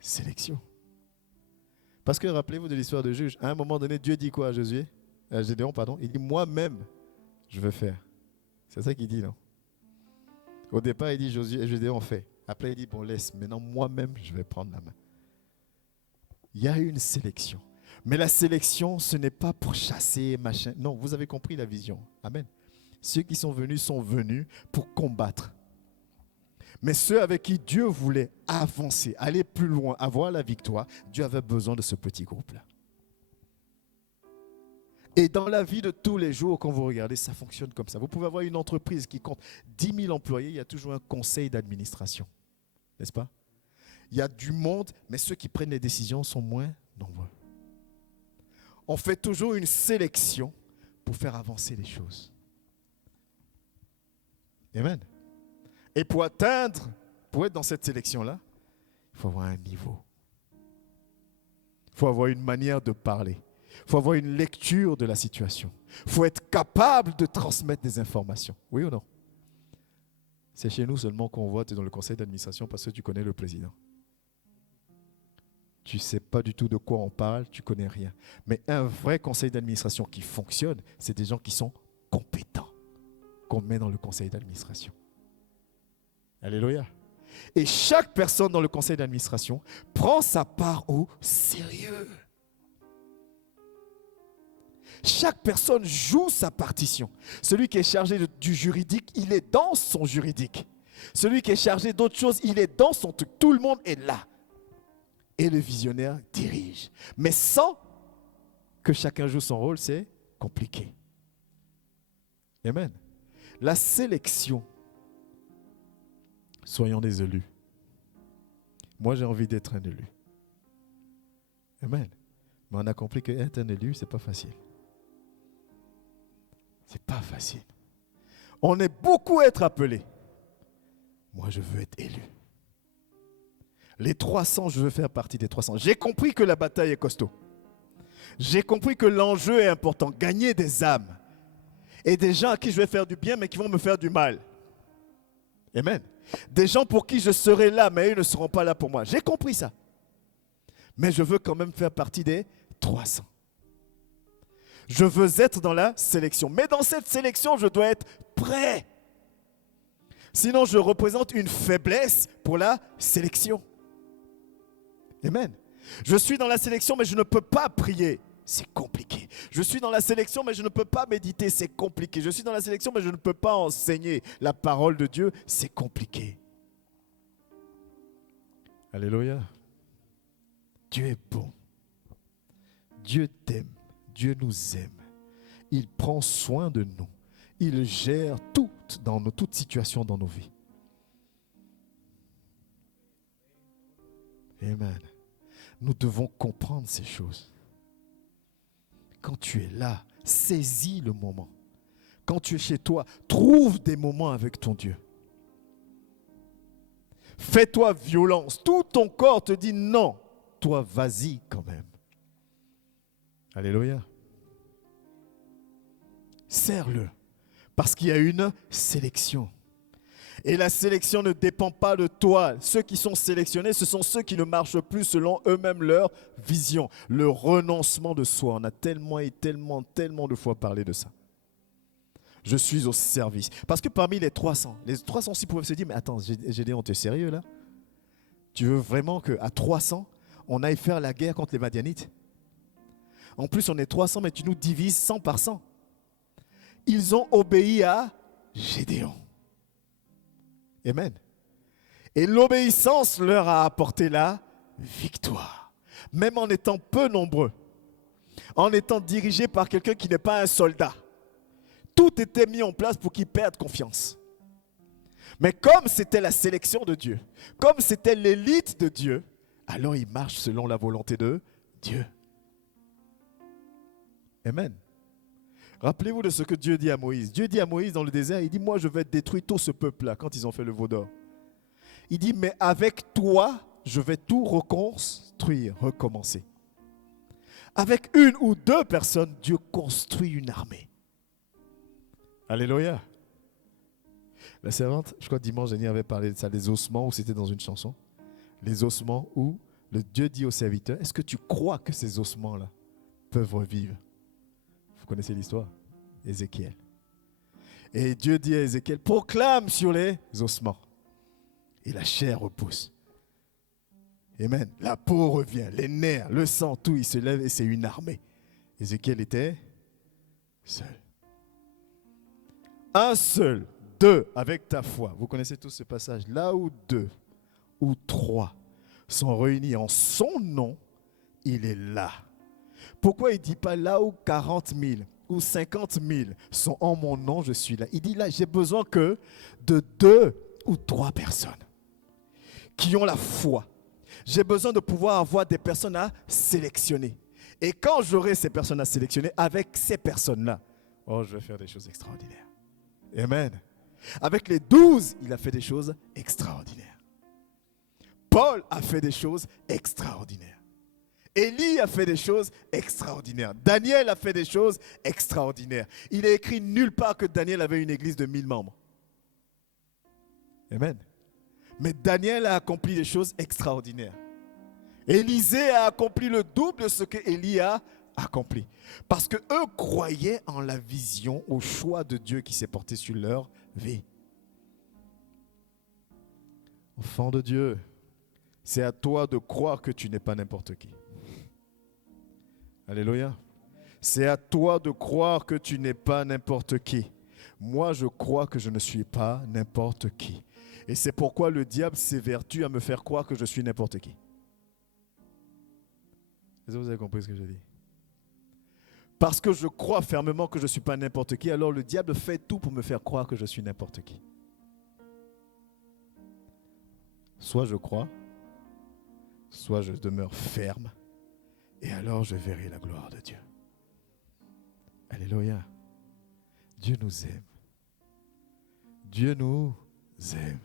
sélection. Parce que rappelez-vous de l'histoire de Juge. À un moment donné, Dieu dit quoi à Gédéon, pardon. Il dit moi-même, je vais faire. C'est ça qu'il dit, non? Au départ, il dit Gédéon fait. Après, il dit bon, laisse. Maintenant, moi-même, je vais prendre la main. Il y a une sélection. Mais la sélection, ce n'est pas pour chasser, machin. Non, vous avez compris la vision. Amen. Ceux qui sont venus pour combattre. Mais ceux avec qui Dieu voulait avancer, aller plus loin, avoir la victoire, Dieu avait besoin de ce petit groupe-là. Et dans la vie de tous les jours, quand vous regardez, ça fonctionne comme ça. Vous pouvez avoir une entreprise qui compte 10 000 employés, il y a toujours un conseil d'administration. N'est-ce pas? Il y a du monde, mais ceux qui prennent les décisions sont moins nombreux. on fait toujours une sélection pour faire avancer les choses. Amen. Et pour être dans cette sélection-là, il faut avoir un niveau. Il faut avoir une manière de parler. Il faut avoir une lecture de la situation. Il faut être capable de transmettre des informations. Oui ou non? C'est chez nous seulement qu'on vote dans le conseil d'administration parce que tu connais le président. Tu ne sais pas du tout de quoi on parle, tu ne connais rien. Mais un vrai conseil d'administration qui fonctionne, c'est des gens qui sont compétents qu'on met dans le conseil d'administration. Alléluia. Et chaque personne dans le conseil d'administration prend sa part au sérieux. Chaque personne joue sa partition. Celui qui est chargé du juridique, il est dans son juridique. Celui qui est chargé d'autres choses, il est dans son truc. Tout le monde est là. Et le visionnaire dirige. Mais sans que chacun joue son rôle, c'est compliqué. Amen. La sélection. Soyons des élus. Moi, j'ai envie d'être un élu. Amen. Mais on a compris qu'être un élu, ce n'est pas facile. C'est pas facile. On est beaucoup à être appelés. Moi, je veux être élu. Les 300, je veux faire partie des 300. J'ai compris que la bataille est costaud. J'ai compris que l'enjeu est important. Gagner des âmes. Et des gens à qui je vais faire du bien, mais qui vont me faire du mal. Amen. Des gens pour qui je serai là, mais ils ne seront pas là pour moi. J'ai compris ça. Mais je veux quand même faire partie des 300. Je veux être dans la sélection. Mais dans cette sélection, je dois être prêt. Sinon, je représente une faiblesse pour la sélection. Amen. Je suis dans la sélection, mais je ne peux pas prier. C'est compliqué. Je suis dans la sélection, mais je ne peux pas méditer. C'est compliqué. Je suis dans la sélection, mais je ne peux pas enseigner la parole de Dieu. C'est compliqué. Alléluia. Dieu est bon. Dieu t'aime. Dieu nous aime. Il prend soin de nous. Il gère toute situation dans nos vies. Amen. Nous devons comprendre ces choses. Quand tu es là, saisis le moment. Quand tu es chez toi, trouve des moments avec ton Dieu. Fais-toi violence. Tout ton corps te dit non. Toi, vas-y quand même. Alléluia. Serre-le. Parce qu'il y a une sélection. Et la sélection ne dépend pas de toi. Ceux qui sont sélectionnés, ce sont ceux qui ne marchent plus selon eux-mêmes leur vision. Le renoncement de soi. On a tellement et tellement de fois parlé de ça. Je suis au service. Parce que parmi les 300 aussi pouvaient se dire, mais attends, Gédéon, t'es sérieux là? Tu veux vraiment qu'à 300, on aille faire la guerre contre les Madianites? En plus, on est 300, mais tu nous divises 100 par 100. Ils ont obéi à Gédéon. Amen. Et l'obéissance leur a apporté la victoire. Même en étant peu nombreux. En étant dirigés par quelqu'un qui n'est pas un soldat. Tout était mis en place pour qu'ils perdent confiance. Mais comme c'était la sélection de Dieu, comme c'était l'élite de Dieu, alors ils marchent selon la volonté de Dieu. Amen. Rappelez-vous de ce que Dieu dit à Moïse. Dieu dit à Moïse dans le désert, il dit, moi je vais détruire tout ce peuple-là quand ils ont fait le veau d'or. Il dit, mais avec toi, je vais tout reconstruire, recommencer. Avec une ou deux personnes, Dieu construit une armée. Alléluia. La servante, je crois que dimanche dernier avait parlé de ça, les ossements, ou c'était dans une chanson. Les ossements où le Dieu dit au serviteur, est-ce que tu crois que ces ossements-là peuvent revivre? Vous connaissez l'histoire? Ézéchiel. Et Dieu dit à Ézéchiel, proclame sur les ossements. Et la chair repousse. Amen. La peau revient, les nerfs, le sang, tout, il se lève et c'est une armée. Ézéchiel était seul. Un seul, deux, avec ta foi. Vous connaissez tous ce passage. Là où deux ou trois sont réunis en son nom, il est là. Pourquoi il ne dit pas là où 40 000 ou 50 000 sont en mon nom, je suis là. Il dit là, j'ai besoin que de 2 ou 3 personnes qui ont la foi. J'ai besoin de pouvoir avoir des personnes à sélectionner. Et quand j'aurai ces personnes à sélectionner, avec ces personnes-là, oh, je vais faire des choses extraordinaires. Amen. Avec les 12, il a fait des choses extraordinaires. Paul a fait des choses extraordinaires. Élie a fait des choses extraordinaires. Daniel a fait des choses extraordinaires. Il est écrit nulle part que Daniel avait une église de 1000 membres. Amen. Mais Daniel a accompli des choses extraordinaires. Élisée a accompli le double de ce que Élie a accompli. Parce qu'eux croyaient en la vision, au choix de Dieu qui s'est porté sur leur vie. Enfant de Dieu, c'est à toi de croire que tu n'es pas n'importe qui. Alléluia. C'est à toi de croire que tu n'es pas n'importe qui. Moi, je crois que je ne suis pas n'importe qui. Et c'est pourquoi le diable s'évertue à me faire croire que je suis n'importe qui. Est-ce que vous avez compris ce que je dis? Parce que je crois fermement que je ne suis pas n'importe qui, alors le diable fait tout pour me faire croire que je suis n'importe qui. Soit je crois, soit je demeure ferme, et alors je verrai la gloire de Dieu. Alléluia. Dieu nous aime. Dieu nous aime.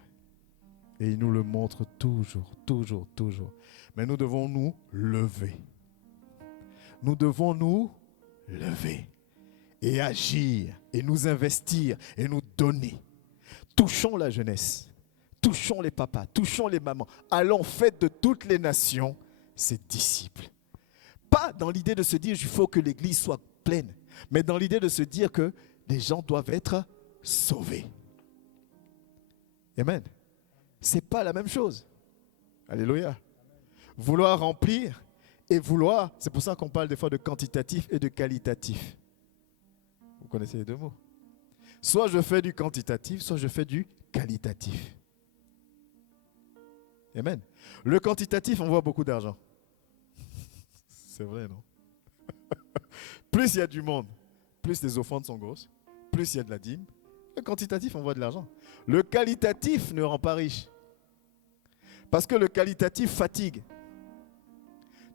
Et il nous le montre toujours, toujours, toujours. Mais nous devons nous lever. Nous devons nous lever et agir et nous investir et nous donner. Touchons la jeunesse. Touchons les papas, touchons les mamans. Allons, faites de toutes les nations ses disciples. Pas dans l'idée de se dire il faut que l'église soit pleine, mais dans l'idée de se dire que les gens doivent être sauvés. Amen. Ce n'est pas la même chose. Alléluia. Vouloir remplir et vouloir, c'est pour ça qu'on parle des fois de quantitatif et de qualitatif. Vous connaissez les deux mots. Soit je fais du quantitatif, soit je fais du qualitatif. Amen. Le quantitatif, on voit beaucoup d'argent. C'est vrai, non? Plus il y a du monde, plus les offrandes sont grosses, plus il y a de la dîme. Le quantitatif, on voit de l'argent. Le qualitatif ne rend pas riche. Parce que le qualitatif fatigue.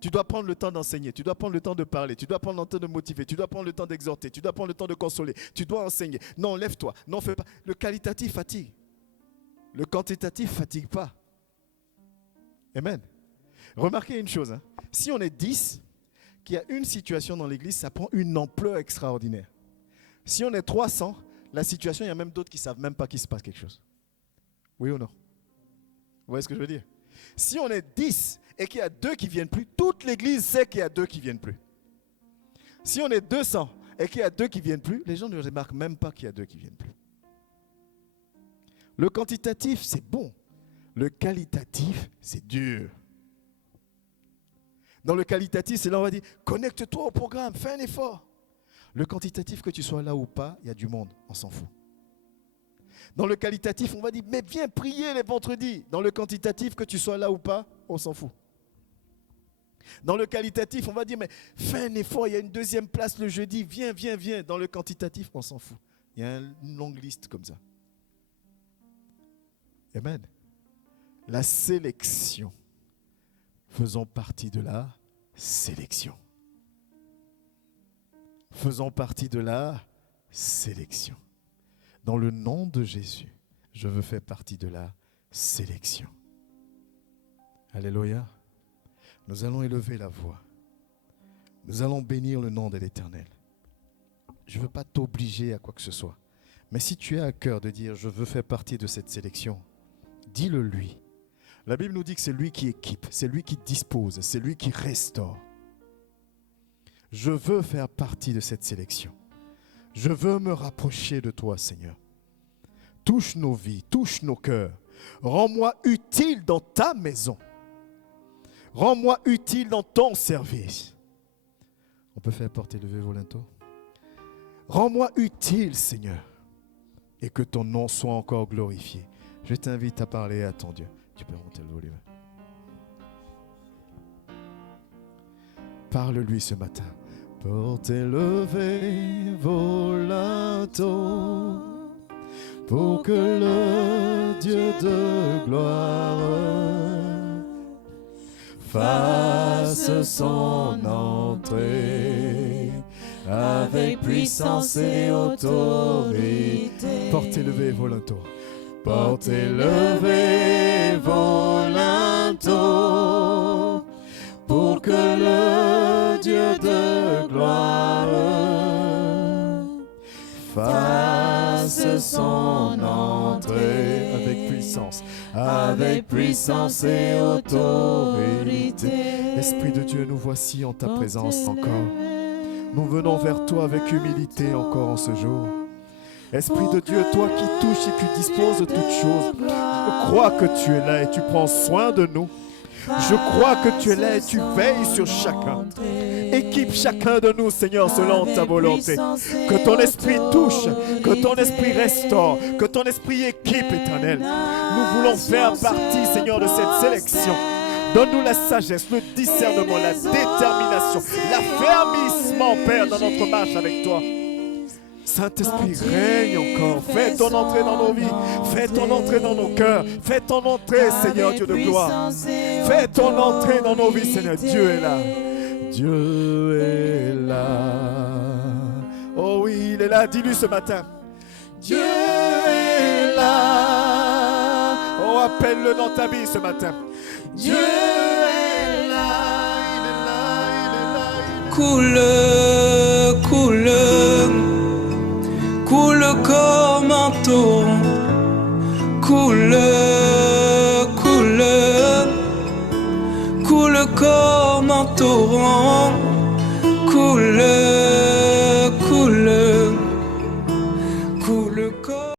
Tu dois prendre le temps d'enseigner, tu dois prendre le temps de parler, tu dois prendre le temps de motiver, tu dois prendre le temps d'exhorter, tu dois prendre le temps de consoler, tu dois enseigner. Non, lève-toi, non, fais pas. Le qualitatif fatigue. Le quantitatif ne fatigue pas. Amen. Remarquez une chose, hein. Si on est 10, qu'il y a une situation dans l'église, ça prend une ampleur extraordinaire. Si on est 300, la situation, il y a même d'autres qui ne savent même pas qu'il se passe quelque chose. Oui ou non? Vous voyez ce que je veux dire? Si on est 10 et qu'il y a 2 qui ne viennent plus, toute l'église sait qu'il y a 2 qui ne viennent plus. Si on est 200 et qu'il y a 2 qui ne viennent plus, les gens ne remarquent même pas qu'il y a 2 qui ne viennent plus. Le quantitatif, c'est bon. Le qualitatif, c'est dur. Dans le qualitatif, c'est là où on va dire, connecte-toi au programme, fais un effort. Le quantitatif, que tu sois là ou pas, il y a du monde, on s'en fout. Dans le qualitatif, on va dire, mais viens prier les vendredis. Dans le quantitatif, que tu sois là ou pas, on s'en fout. Dans le qualitatif, on va dire, mais fais un effort, il y a une deuxième place le jeudi, viens, viens, viens. Dans le quantitatif, on s'en fout. Il y a une longue liste comme ça. Amen. La sélection. Faisons partie de la sélection. Faisons partie de la sélection. Dans le nom de Jésus, je veux faire partie de la sélection. Alléluia. Nous allons élever la voix. Nous allons bénir le nom de l'Éternel. Je ne veux pas t'obliger à quoi que ce soit. Mais si tu as à cœur de dire, je veux faire partie de cette sélection, dis-le lui. La Bible nous dit que c'est lui qui équipe, c'est lui qui dispose, c'est lui qui restaure. Je veux faire partie de cette sélection. Je veux me rapprocher de toi, Seigneur. Touche nos vies, touche nos cœurs. Rends-moi utile dans ta maison. Rends-moi utile dans ton service. On peut faire porter lever Volinto. Rends-moi utile, Seigneur, et que ton nom soit encore glorifié. Je t'invite à parler à ton Dieu. Tu peux monter le volume. Parle-lui ce matin. Portez lever Volinto, pour que le Dieu de gloire fasse son entrée, avec puissance et autorité. Portez levé vos linteaux. Portez levé vos linteaux, pour que le Dieu de gloire fasse son entrée avec puissance et autorité. Esprit de Dieu, nous voici en ta présence encore. Nous venons vers toi avec humilité encore en ce jour. Esprit de Dieu, toi qui touches et qui disposes de toutes choses, je crois que tu es là et tu prends soin de nous. Je crois que tu es là et tu veilles sur chacun. Équipe chacun de nous, Seigneur, selon ta volonté. Que ton esprit touche, que ton esprit restaure, que ton esprit équipe, Éternel. Nous voulons faire partie, Seigneur, de cette sélection. Donne-nous la sagesse, le discernement, la détermination, l'affermissement, Père, dans notre marche avec toi. Saint-Esprit, règne encore. Fais ton entrée dans nos vies. Fais ton entrée dans nos cœurs. Fais ton entrée, Seigneur, Dieu de gloire. Fais ton entrée dans nos vies, Seigneur. Dieu est là. Dieu est là. Oh oui, il est là. Dis-lui ce matin. Dieu est là. Oh, appelle-le dans ta vie ce matin. Dieu est là. Il est là. Il est là. Coule, coule. Coule comme un torrent, coule, coule, coule comme un torrent, coule.